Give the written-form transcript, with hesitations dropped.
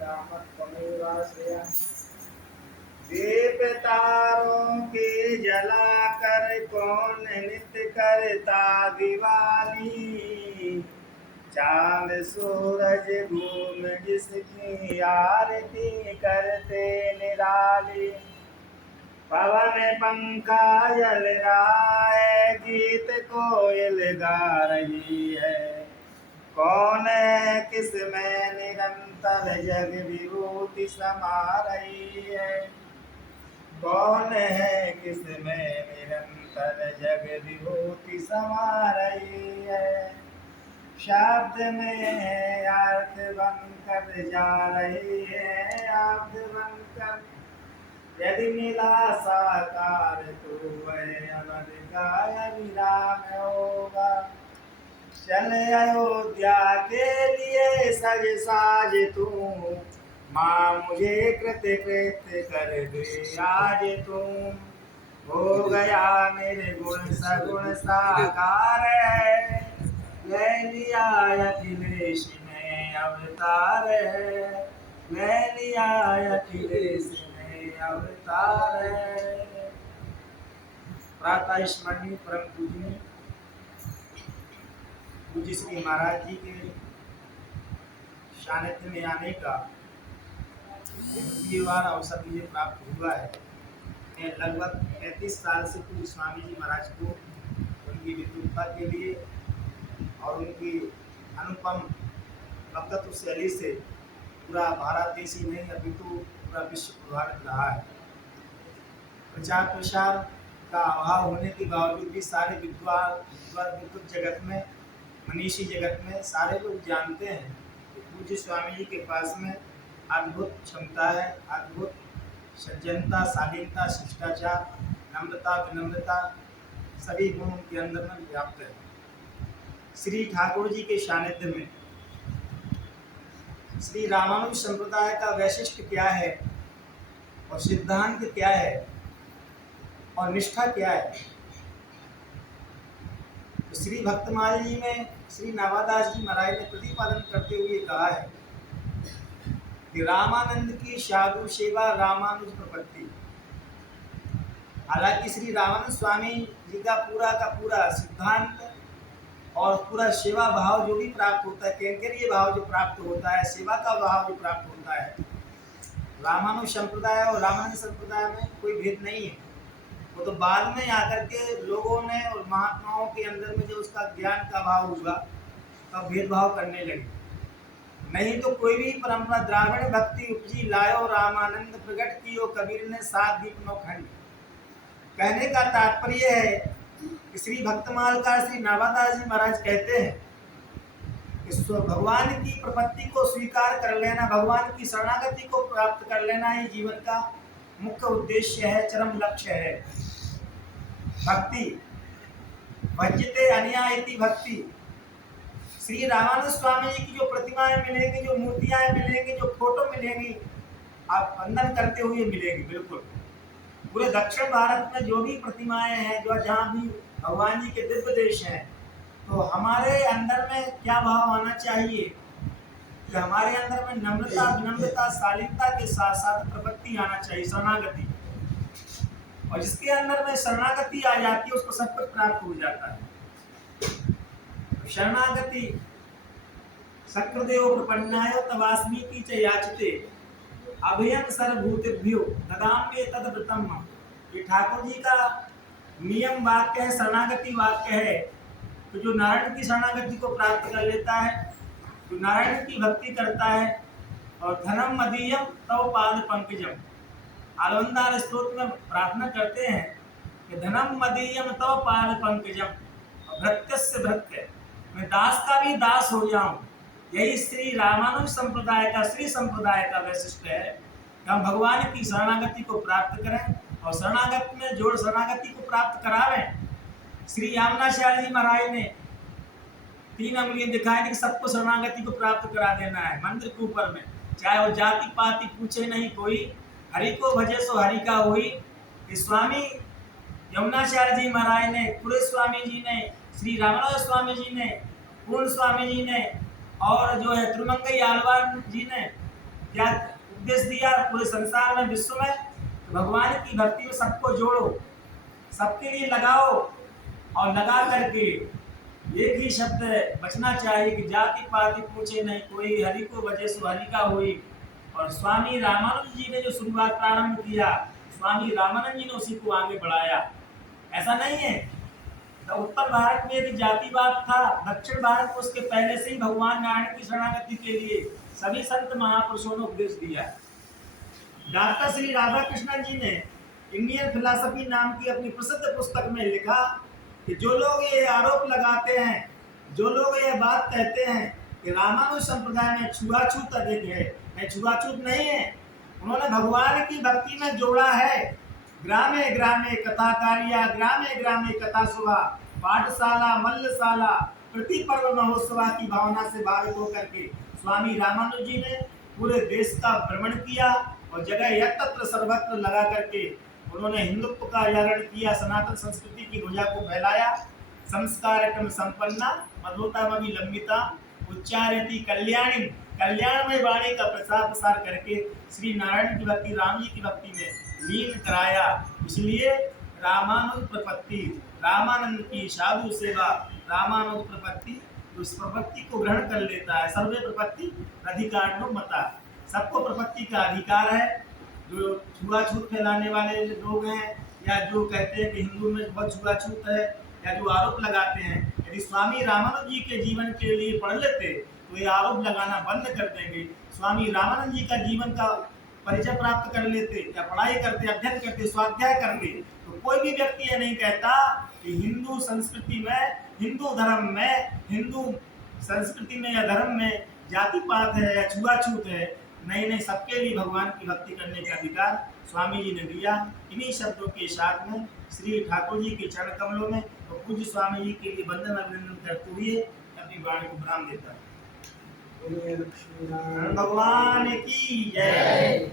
रामत्वमेवाश्रया दीप तारों के जलाकर कौन नित्य करता दिवाली चांद सूरज घूम जिसकी आरती करते निराली पवन पंखा जल रहा है गीत कोयल गा रही है कौन है किसमें निरंतर जग विभूति समा रही है कौन है किसमें निरंतर जग विभूति समा रही है शब्द में अर्थ बनकर जा रही है अर्थ बनकर यदि मिला साकार तो वह अमर का विराम होगा चल अयोध्या के लिए सज साज तू माँ मुझे कृत्य कृत्य कर दे आज तू हो गया निर्गुण सगुण साकार है ले लिया अखिलेश ने अवतार है ले लिया अखिलेश ने अवतार है। प्रातः स्मरणीय परम पूजनीय पूज्य श्री महाराज जी के सानिध्य में आने का द्वितीय बार अवसर मुझे प्राप्त हुआ है। मैं लगभग 35 साल से पूज्य स्वामी जी महाराज को उनकी विद्वता के लिए और उनकी अनुपम वक्तत्व शैली से पूरा भारत देश ही नहीं अपितु पूरा विश्व प्रभावित रहा है। प्रचार प्रसार का अभाव होने के बावजूद भी सारे विद्वत जगत में मनीषी जगत में सारे लोग जानते हैं कि पूज्य स्वामी जी के पास में अद्भुत क्षमता है अद्भुत सज्जनता शालीनता शिष्टाचार नम्रता विनम्रता सभी गुण उनके अंदर में व्याप्त है। श्री ठाकुर जी के सानिध्य में श्री रामानुज संप्रदाय का वैशिष्ट क्या है और सिद्धांत क्या है और निष्ठा क्या है। तो श्री भक्तमाल जी में श्री नावादास जी महाराज ने प्रतिपादन करते हुए कहा है कि रामानंद की साधु सेवा रामानुज प्रपत्ति। हालांकि श्री रामानंद स्वामी जी का पूरा सिद्धांत और पूरा सेवा भाव जो भी प्राप्त होता है कैंकर्य भाव जो प्राप्त होता है सेवा का भाव जो प्राप्त होता है रामानुज संप्रदाय और रामानंद संप्रदाय में कोई भेद नहीं है। वो तो बाद में आकर के लोगों ने और महात्माओं के अंदर में जो उसका ज्ञान का भाव हुआ तब भेदभाव करने लगे। नहीं तो कोई भी परंपरा द्राविड़ भक्ति उपजी लायो रामानंद प्रकट कियो कबीर ने 7 दीप 9 खंड। कहने का तात्पर्य है कि श्री भक्तमाल का श्री नावादास जी महाराज कहते हैं कि भगवान की प्रपत्ति को स्वीकार कर लेना भगवान की शरणागति को प्राप्त कर लेना ही जीवन का मुख्य उद्देश्य है चरम लक्ष्य है। भक्ति भजते अन्यायति भक्ति। श्री रामानंद स्वामी जी की जो प्रतिमाएं मिलेंगी जो मूर्तियां मिलेंगी जो फोटो मिलेंगी आप वंदन करते हुए मिलेंगी। बिल्कुल पूरे दक्षिण भारत में जो भी प्रतिमाएं हैं जो जहाँ भी भगवान जी के दिव्य देश हैं तो हमारे अंदर में क्या भाव आना चाहिए कि हमारे अंदर में नम्रता विनम्रता शालीनता के साथ साथ प्रपत्ति आना चाहिए शरणागति। और जिसके अंदर में शरणागति आ जाती है उसको सब कुछ प्राप्त हो जाता है। शरणागति शक्रदेव प्रपन्नाय तवास्मीति च याचते अभयं सर्वभूतेभ्यो ददाम्ये तद्व्रतम्। ये ठाकुर जी का नियम वाक्य है शरणागति वाक्य है। तो जो नारायण की शरणागति को प्राप्त कर लेता है जो नारायण की भक्ति करता है और धनम मदीयम तव पाद पंकजम। आलवंदार स्तोत्र में प्रार्थना करते हैं कि धनम मदीयम तव पाद पंकजम भृत्यस्य भृत्य मैं दास का भी दास हो जाऊं। यही श्री रामानुज संप्रदाय का श्री संप्रदाय का वैशिष्ट है कि हम भगवान की शरणागति को प्राप्त करें और शरणागति में जोड़ शरणागति को प्राप्त करावें। श्री यामुनाचार्य जी महाराज ने 3 अंगुलियां दिखाई कि सबको शरणागति को प्राप्त करा देना है मंदिर के ऊपर में चाहे वो जाति पाति पूछे नहीं कोई हरि को भजे सो हरि का होई। स्वामी यमुनाचार्य जी महाराज ने पूरे स्वामी जी ने श्री रामानुज स्वामी जी ने पूर्ण स्वामी जी ने और जो है तिरुमंगई आलवान जी ने क्या उपदेश दिया पूरे संसार में, विश्व में, भगवान की भक्ति में सबको जोड़ो, सबके लिए लगाओ, और लगा करके एक ही शब्द बचना चाहिए कि जाति पाति पूछे नहीं कोई, हरि को वजह सो हरि का होई। और स्वामी रामानंद जी ने जो शुरुआत प्रारंभ किया, स्वामी रामानंद जी ने उसी को आगे बढ़ाया। ऐसा नहीं है तो उत्तर भारत में यदि जातिवाद था, दक्षिण भारत में उसके पहले से ही भगवान नारायण की शरणागति के लिए सभी संत महापुरुषों ने उपदेश दिया। डॉक्टर श्री राधा कृष्णन जी ने इंडियन फिलॉसफी नाम की अपनी प्रसिद्ध पुस्तक में लिखा कि जो लोग ये आरोप लगाते हैं, जो लोग ये बात कहते हैं कि रामानुज संप्रदाय में छुआछूत अधिक है, नहीं, छुआछूत नहीं है। उन्होंने भगवान की भक्ति में जोड़ा है। ग्रामे ग्रामे कथा कार्या, ग्रामे ग्रामे कथा सुभा, पाठशाला मल्लशाला, प्रति पर्व महोत्सवा की भावना से भावित होकर के स्वामी रामानुज जी ने पूरे देश का भ्रमण किया और जगह यत्र सर्वत्र लगा करके उन्होंने हिंदुत्व का जागरण किया, सनातन संस्कृति की ध्वजा को फैलाया। संस्कारकम संपन्ना मधुतामभि लंबिता उच्चारयति कल्याणी, कल्याणमय वाणी का प्रचार प्रसार करके श्री नारायण की भक्ति, राम जी की भक्ति में लीन कराया। इसलिए रामानुज प्रपत्ति, रामानंद की साधु सेवा, रामानुज प्रपत्ति, उस प्रपत्ति को ग्रहण कर लेता है। सर्वे प्रपत्ति अधिकार मता, सबको प्रपत्ति का अधिकार है। जो छुआछूत फैलाने वाले लोग हैं या जो कहते हैं कि हिंदू में बहुत छुआछूत है या जो आरोप लगाते हैं, यदि स्वामी रामानंद जी के जीवन के लिए पढ़ लेते तो ये आरोप लगाना बंद कर देंगे। स्वामी रामानंद जी का जीवन का परिचय प्राप्त कर लेते या पढ़ाई करते, अध्ययन करते, स्वाध्याय करते, तो कोई भी व्यक्ति ये नहीं कहता कि हिंदू संस्कृति में, हिंदू धर्म में, हिंदू संस्कृति में या धर्म में जाति पात है या छुआछूत है। नहीं नहीं, सबके लिए भगवान की भक्ति करने का अधिकार स्वामी जी ने दिया। इन्हीं शब्दों के साथ में श्री ठाकुर जी के चरण कमलों में तो पूज्य स्वामी जी के लिए वंदन अभिनंदन करते हुए अपनी वाणी को विराम देता है। भगवान की जय।